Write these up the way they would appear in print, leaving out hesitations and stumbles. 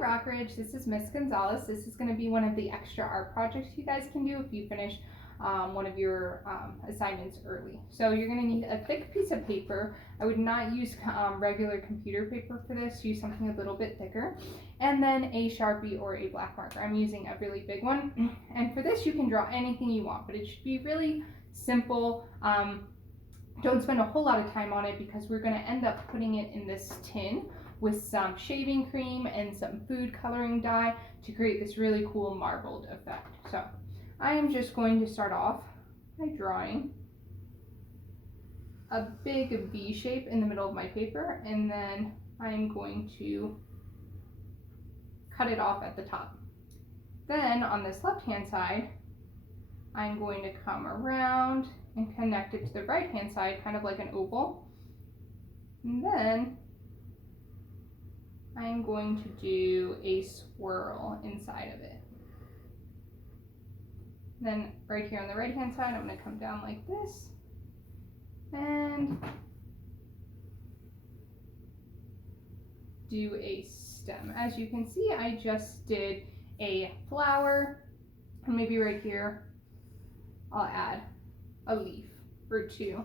Rockridge. This is Miss Gonzalez. This is going to be one of the extra art projects you guys can do if you finish one of your assignments early. So you're going to need a thick piece of paper. I would not use regular computer paper for this. Use something a little bit thicker. And then a Sharpie or a black marker. I'm using a really big one. And for this you can draw anything you want, but it should be really simple. Don't spend a whole lot of time on it because we're going to end up putting it in this tin with some shaving cream and some food coloring dye to create this really cool marbled effect. So I am just going to start off by drawing a big V shape in the middle of my paper, and then I'm going to cut it off at the top. Then on this left hand side, I'm going to come around and connect it to the right hand side, kind of like an oval. And then I'm going to do a swirl inside of it. Then right here on the right hand side, I'm going to come down like this and do a stem. As you can see, I just did a flower, and maybe right here I'll add a leaf or two.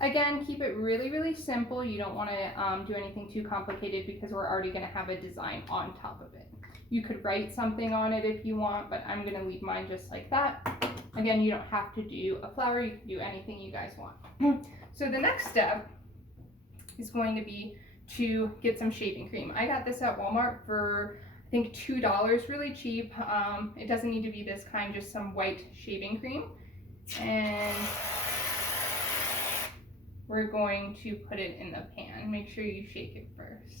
Again, keep it really simple. You don't want to do anything too complicated because we're already going to have a design on top of it. You could write something on it if you want, but I'm going to leave mine just like that. Again, you don't have to do a flower. You can do anything you guys want. So the next step is going to be to get some shaving cream. I got this at Walmart for I think $2, really cheap. It doesn't need to be this kind, just some white shaving cream. And we're going to put it in the pan. Make sure you shake it first.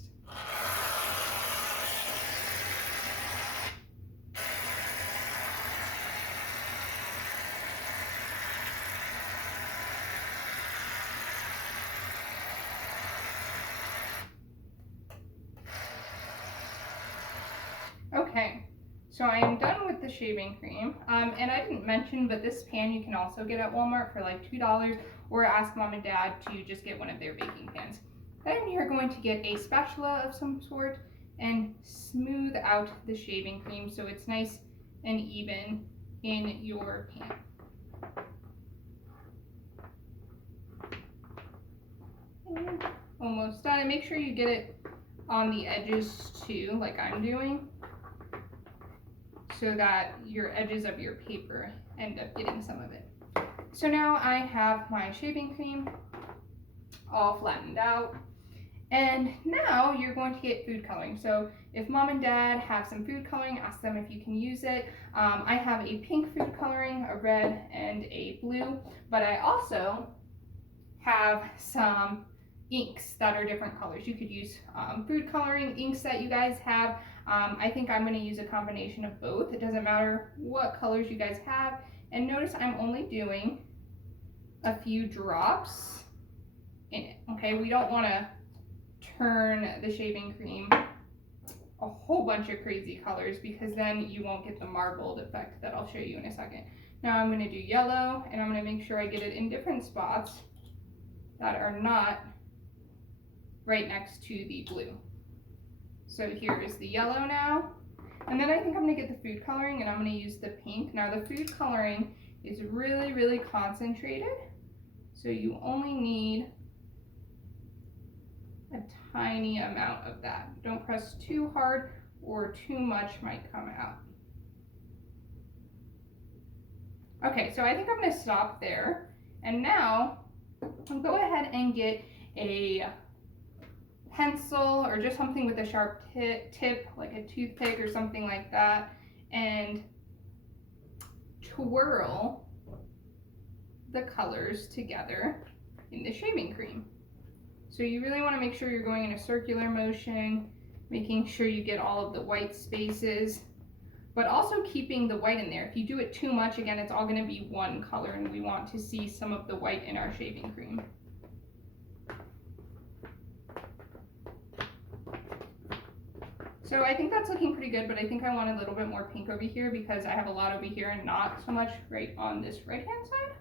Okay, so I am done with the shaving cream. And I didn't mention, but this pan you can also get at Walmart for like $2, or ask mom and dad to just get one of their baking pans. Then you're going to get a spatula of some sort and smooth out the shaving cream so it's nice and even in your pan. And almost done. And make sure you get it on the edges too, like I'm doing, so that your edges of your paper end up getting some of it. So now I have my shaving cream all flattened out, and now you're going to get food coloring. So if mom and dad have some food coloring, ask them if you can use it. I have a pink food coloring, a red, and a blue, but I also have some inks that are different colors. You could use food coloring inks that you guys have. I think I'm going to use a combination of both. It doesn't matter what colors you guys have. And notice I'm only doing a few drops in it. Okay, we don't want to turn the shaving cream a whole bunch of crazy colors because then you won't get the marbled effect that I'll show you in a second. Now I'm going to do yellow, and I'm going to make sure I get it in different spots that are not right next to the blue. So here is the yellow now. And then I think I'm going to get the food coloring, and I'm going to use the pink. Now the food coloring is really concentrated, so you only need a tiny amount of that. Don't press too hard or too much might come out. Okay, so I think I'm going to stop there. And now I'll go ahead and get a pencil or just something with a sharp tip, like a toothpick or something like that, and twirl the colors together in the shaving cream. So you really want to make sure you're going in a circular motion, making sure you get all of the white spaces, but also keeping the white in there. If you do it too much, again, it's all going to be one color, and we want to see some of the white in our shaving cream. So I think that's looking pretty good, but I think I want a little bit more pink over here because I have a lot over here and not so much right on this right hand side.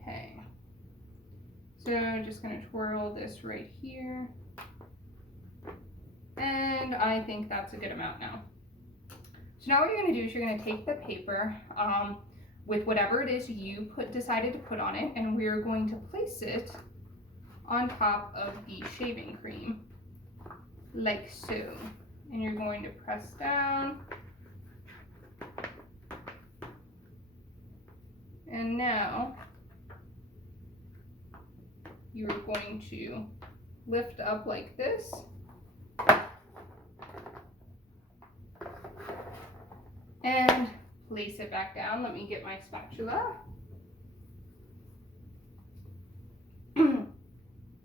Okay, so just gonna twirl this right here. And I think that's a good amount now. So now what you're gonna do is you're gonna take the paper with whatever it is you decided to put on it, and we're going to place it on top of the shaving cream, like so. And you're going to press down. And now you're going to lift up like this. And place it back down. Let me get my spatula. And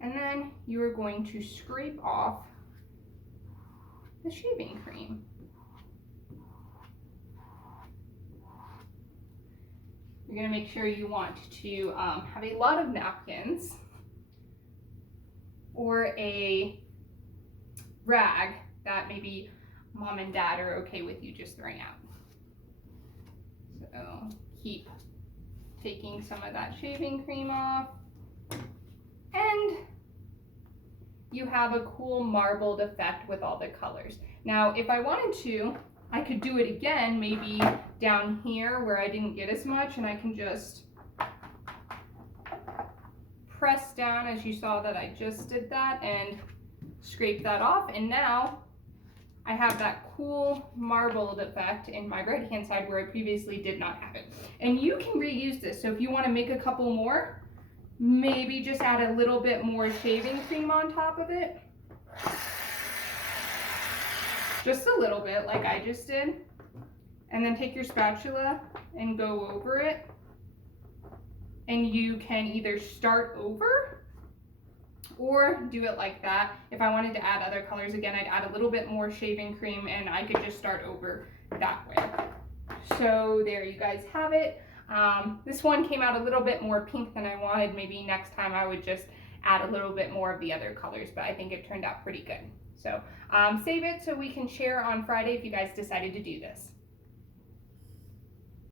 then you are going to scrape off the shaving cream. You're going to make sure you want to have a lot of napkins or a rag that maybe mom and dad are okay with you just throwing out. So keep taking some of that shaving cream off, and you have a cool marbled effect with all the colors. Now, if I wanted to, I could do it again, maybe down here where I didn't get as much, and I can just press down, as you saw that I just did that, and scrape that off. And now I have that cool marbled effect in my right hand side where I previously did not have it. And you can reuse this. So if you want to make a couple more, maybe just add a little bit more shaving cream on top of it. Just a little bit, like I just did. And then take your spatula and go over it. And you can either start over or do it like that. If I wanted to add other colors again, I'd add a little bit more shaving cream and I could just start over that way. So there you guys have it. This one came out a little bit more pink than I wanted. Maybe next time I would just add a little bit more of the other colors, but I think it turned out pretty good. So save it so we can share on Friday if you guys decided to do this.